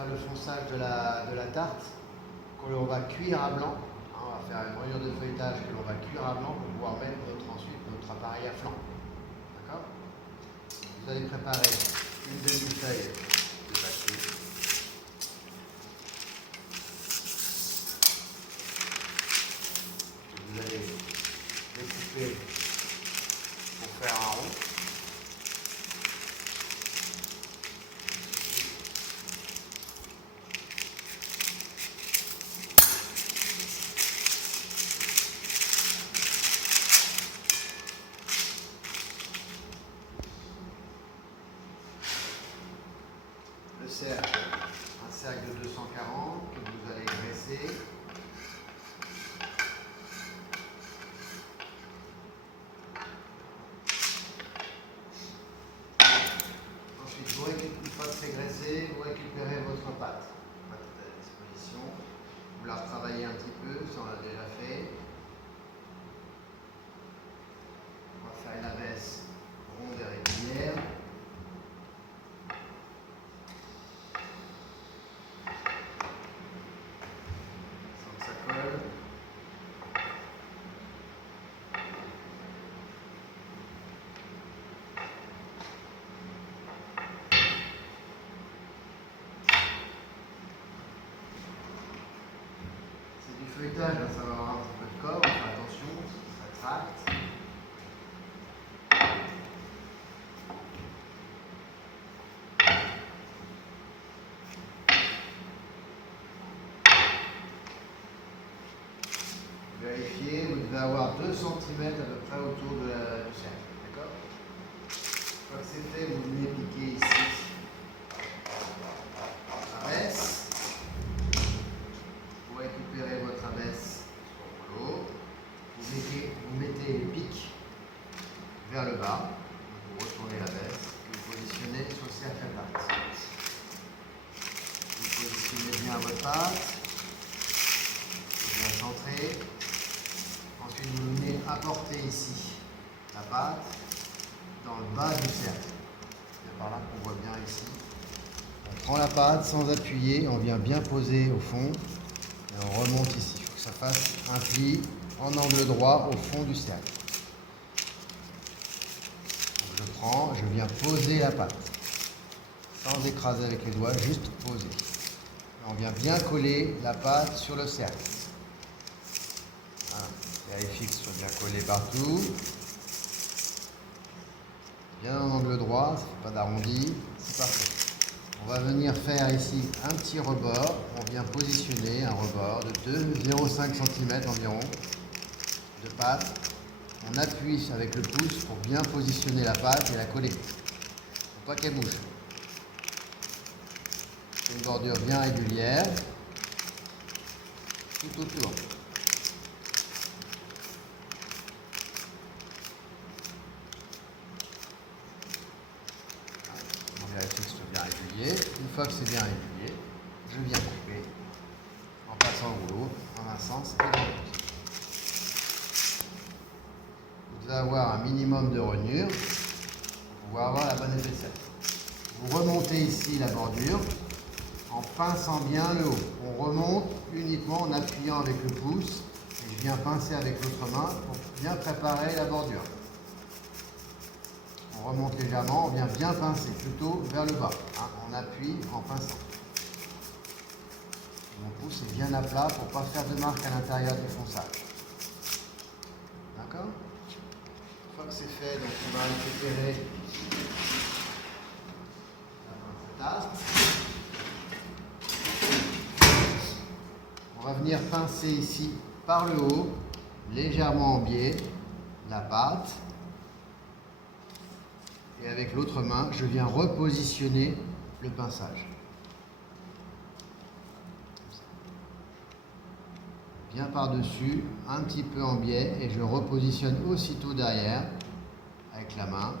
faire le fonçage de la tarte qu'on va cuire à blanc. On va faire une brûlure de feuilletage que l'on va cuire à blanc pour pouvoir mettre ensuite notre appareil à flanc. D'accord? Vous allez préparer une demi-feuille de papier. Vous allez découper pour faire un rond. Le cercle, un cercle de 240 que vous allez graisser. Ensuite, une fois que c'est graissé, vous récupérez votre pâte. Pâte est à disposition. Vous la retravaillez un petit peu, ça on l'a déjà fait. On va faire une abaisse ronde et régulière. Sans que ça colle. C'est du feuilletage, hein, ça va avoir un petit peu de corps, on fait attention, ça tracte. Vérifiez, vous devez avoir 2 cm à peu près autour du cercle. D'accord? Une fois que c'est fait, vous venez piquer ici l'abaisse. Vous récupérez votre abaisse sur le rouleau. Vous mettez les pics vers le bas. Vous retournez l'abaisse et vous positionnez sur le cercle à pâte. Vous positionnez bien votre pâte. Bien centré. Ensuite, vous venez apporter ici la pâte dans le bas du cercle. C'est par là qu'on voit bien ici. On prend la pâte sans appuyer, on vient bien poser au fond et on remonte ici. Il faut que ça fasse un pli en angle droit au fond du cercle. Donc je prends, je viens poser la pâte sans écraser avec les doigts, juste poser. Et on vient bien coller la pâte sur le cercle. Voilà. Vérifiez que ce soit bien collé partout. Bien en angle droit, ça ne fait pas d'arrondi, c'est parfait. On va venir faire ici un petit rebord. On vient positionner un rebord de 0,5 cm environ de pâte. On appuie avec le pouce pour bien positionner la pâte et la coller. Il ne faut pas qu'elle bouge. C'est une bordure bien régulière tout autour. On vérifie que ce soit bien régulier. Une fois que c'est bien régulier, je viens couper en passant le rouleau dans un sens et dans l'autre. Vous devez avoir un minimum de rognure pour pouvoir avoir la bonne épaisseur. Vous remontez ici la bordure en pinçant bien le haut. On remonte uniquement en appuyant avec le pouce et je viens pincer avec l'autre main pour bien préparer la bordure. On remonte légèrement, on vient bien pincer, plutôt vers le bas. Hein, on appuie en pinçant. Mon pouce est bien à plat pour ne pas faire de marque à l'intérieur du fonçage. D'accord? Une fois que c'est fait, donc on va récupérer la tasse. On va venir pincer ici par le haut, légèrement en biais, la pâte. Et avec l'autre main, je viens repositionner le pinçage. Bien par-dessus, un petit peu en biais, et je repositionne aussitôt derrière, avec la main.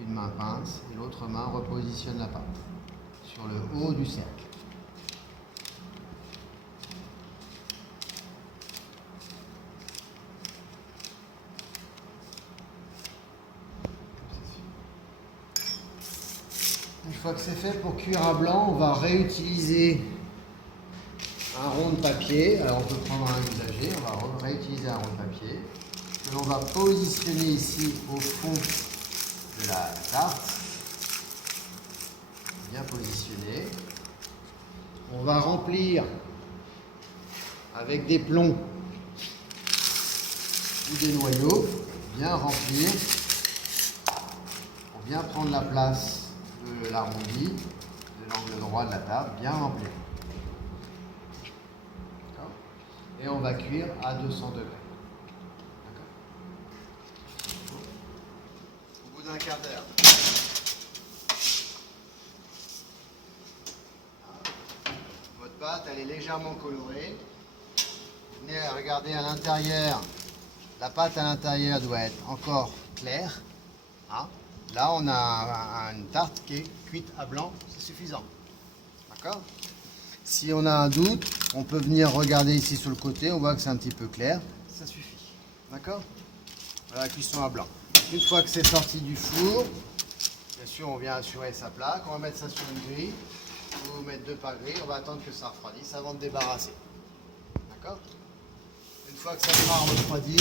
Une main pince, et l'autre main repositionne la pâte sur le haut du cercle. Une fois que c'est fait, pour cuire à blanc, on va réutiliser un rond de papier. Alors on peut prendre un usagé, on va réutiliser un rond de papier que l'on va positionner ici au fond de la tarte. Bien positionné. On va remplir avec des plombs ou des noyaux, bien remplir pour bien prendre la place de l'arrondi, de l'angle droit de la table, bien remplir. Et on va cuire à 200 degrés. Au bout d'un quart d'heure. Votre pâte, elle est légèrement colorée. Vous venez regarder à l'intérieur. La pâte à l'intérieur doit être encore claire. Hein? Là, on a une tarte qui est cuite à blanc, c'est suffisant. D'accord? Si on a un doute, on peut venir regarder ici sur le côté, on voit que c'est un petit peu clair, ça suffit. D'accord? Voilà la cuisson à blanc. Une fois que c'est sorti du four, bien sûr, on vient assurer sa plaque, on va mettre ça sur une grille, ou mettre 2 par grille, on va attendre que ça refroidisse avant de débarrasser. D'accord? Une fois que ça sera refroidi,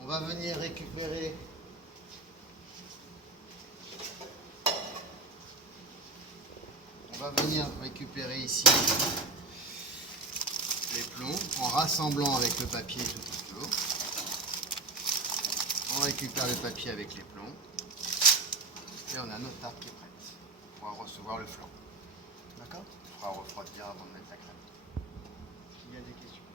on va venir récupérer ici les plombs en rassemblant avec le papier tout autour. On récupère le papier avec les plombs et on a notre tarte qui est prête. On va recevoir le flan. D'accord? On fera refroidir avant de mettre la crème. Il y a des questions?